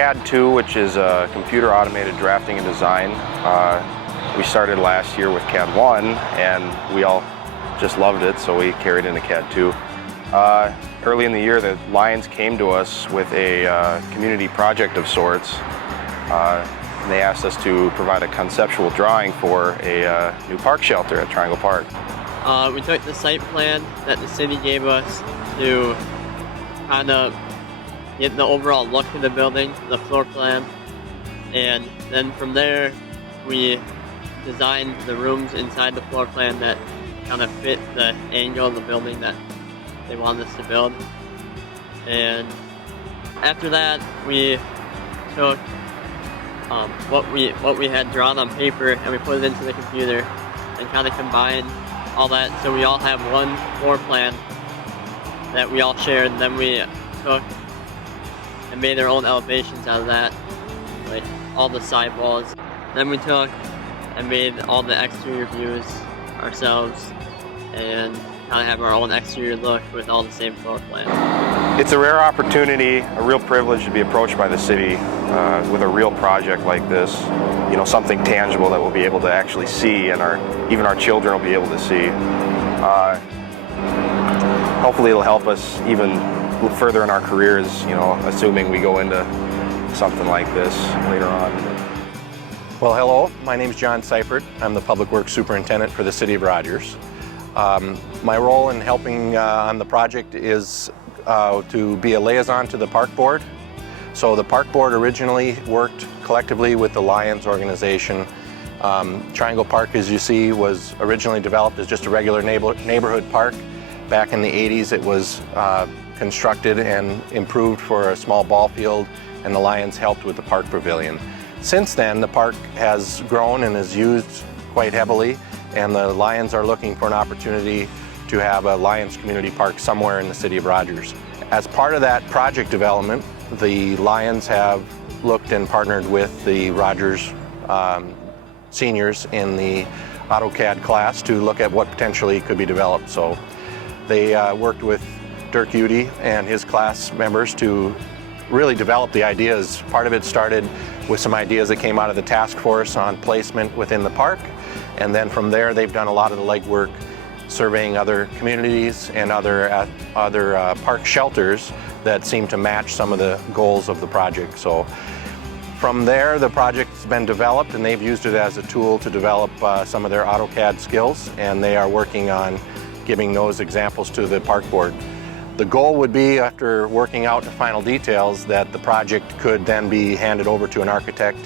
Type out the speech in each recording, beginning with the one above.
CAD 2, which is computer automated drafting and design. We started last year with CAD 1, and we all just loved it, so we carried into CAD 2. Early in the year, the Lions came to us with a community project of sorts. And they asked us to provide a conceptual drawing for a new park shelter at Triangle Park. We took the site plan that the city gave us to kind of get the overall look of the building, the floor plan, and then from there we designed the rooms inside the floor plan that kind of fit the angle of the building that they wanted us to build. And after that, we took what we had drawn on paper and we put it into the computer and kind of combined all that so we all have one floor plan that we all shared. And then we took and made our own elevations out of that, like all the side walls. Then we took and made all the exterior views ourselves and kind of have our own exterior look with all the same floor plan. It's a rare opportunity, a real privilege to be approached by the city with a real project like this. You know, something tangible that we'll be able to actually see, and even our children will be able to see. Hopefully it'll help us even further in our careers, you know, assuming we go into something like this later on. Well, hello, my name is Kyle Seifert. I'm the Public Works Superintendent for the City of Rogers. My role in helping on the project is to be a liaison to the Park Board. So the Park Board originally worked collectively with the Lions organization. Triangle Park, as you see, was originally developed as just a regular neighborhood park. Back in the 80s, it was constructed and improved for a small ball field, and the Lions helped with the park pavilion. Since then, the park has grown and is used quite heavily, and the Lions are looking for an opportunity to have a Lions community park somewhere in the city of Rogers. As part of that project development, the Lions have looked and partnered with the Rogers seniors in the AutoCAD class to look at what potentially could be developed. So they worked with Rick Ihli and his class members to really develop the ideas. Part of it started with some ideas that came out of the task force on placement within the park, and then from there they've done a lot of the legwork surveying other communities and other park shelters that seem to match some of the goals of the project. So from there, the project's been developed, and they've used it as a tool to develop some of their AutoCAD skills, and they are working on giving those examples to the Park Board. The goal would be, after working out the final details, that the project could then be handed over to an architect,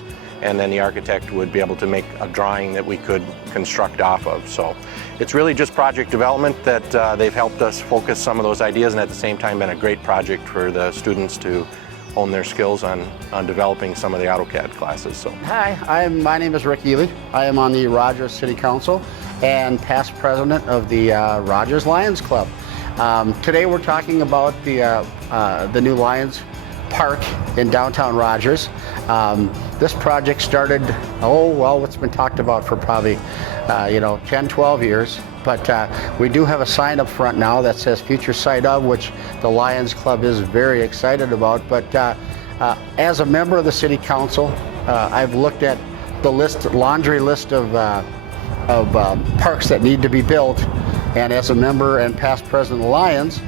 and then the architect would be able to make a drawing that we could construct off of. So it's really just project development that they've helped us focus some of those ideas, and at the same time been a great project for the students to hone their skills on developing some of the AutoCAD classes. So. Hi, my name is Rick Ihli. I am on the Rogers City Council and past president of the Rogers Lions Club. Today we're talking about the new Lions Park in downtown Rogers. This project started, it's been talked about for probably 10, 12 years. But we do have a sign up front now that says future site of, which the Lions Club is very excited about. But as a member of the City Council, I've looked at the laundry list of parks that need to be built. And as a member and past president of the Lions,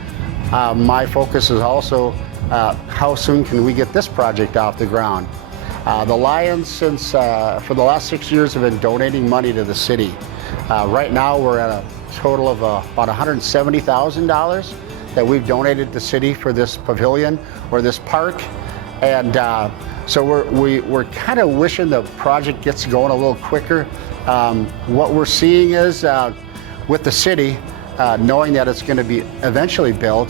my focus is also how soon can we get this project off the ground. The Lions, for the last 6 years, have been donating money to the city. Right now we're at a total of about $170,000 that we've donated to the city for this pavilion or this park. And so we're kind of wishing the project gets going a little quicker. What we're seeing is with the city, knowing that it's going to be eventually built,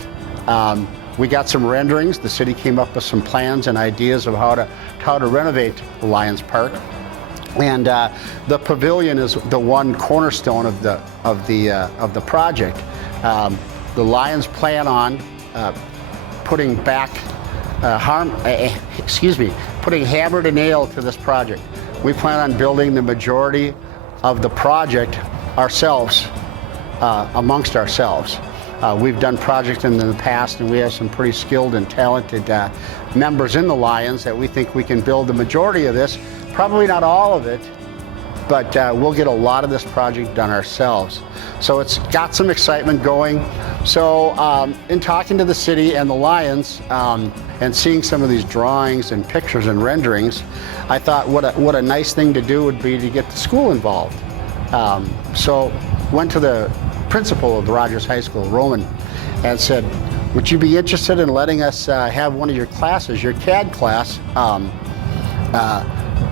we got some renderings. The city came up with some plans and ideas of how to renovate the Lions Park. And the pavilion is the one cornerstone of the project. The Lions plan on putting hammer to nail to this project. We plan on building the majority of the project ourselves, amongst ourselves. We've done projects in the past, and we have some pretty skilled and talented members in the Lions that we think we can build the majority of this. Probably not all of it, but we'll get a lot of this project done ourselves. So it's got some excitement going. So in talking to the city and the Lions and seeing some of these drawings and pictures and renderings, I thought what a nice thing to do would be to get the school involved. So went to the principal of the Rogers High School, Roman, and said, would you be interested in letting us have one of your classes, your CAD class,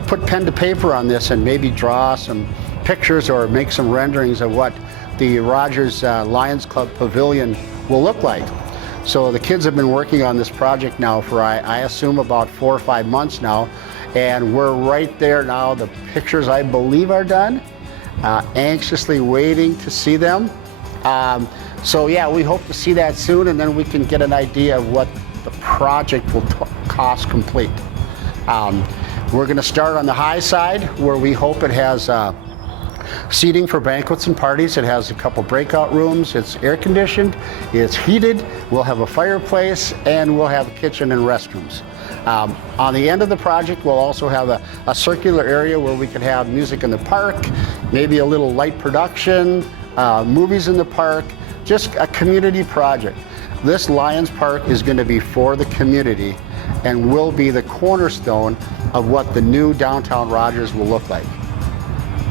put pen to paper on this and maybe draw some pictures or make some renderings of what the Rogers Lions Club pavilion will look like. So the kids have been working on this project now for, I assume, about 4 or 5 months now, and we're right there now. The pictures, I believe, are done. Anxiously waiting to see them. So yeah, we hope to see that soon, and then we can get an idea of what the project will cost complete. We're going to start on the high side, where we hope it has seating for banquets and parties. It has a couple breakout rooms. It's air conditioned, it's heated, we'll have a fireplace, and we'll have a kitchen and restrooms. On the end of the project, we'll also have a circular area where we could have music in the park, maybe a little light production, movies in the park, just a community project. This Lions Park is going to be for the community and will be the cornerstone of what the new downtown Rogers will look like.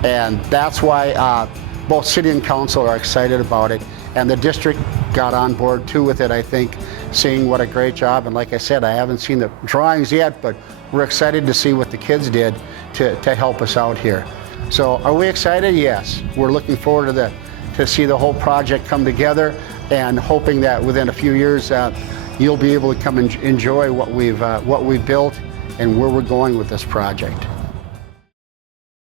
And that's why both city and council are excited about it, and the district got on board too with it, I think, seeing what a great job. And like I said, I haven't seen the drawings yet, but we're excited to see what the kids did to help us out here. So are we excited? Yes. We're looking forward to see the whole project come together, and hoping that within a few years you'll be able to come and enjoy what we've built and where we're going with this project.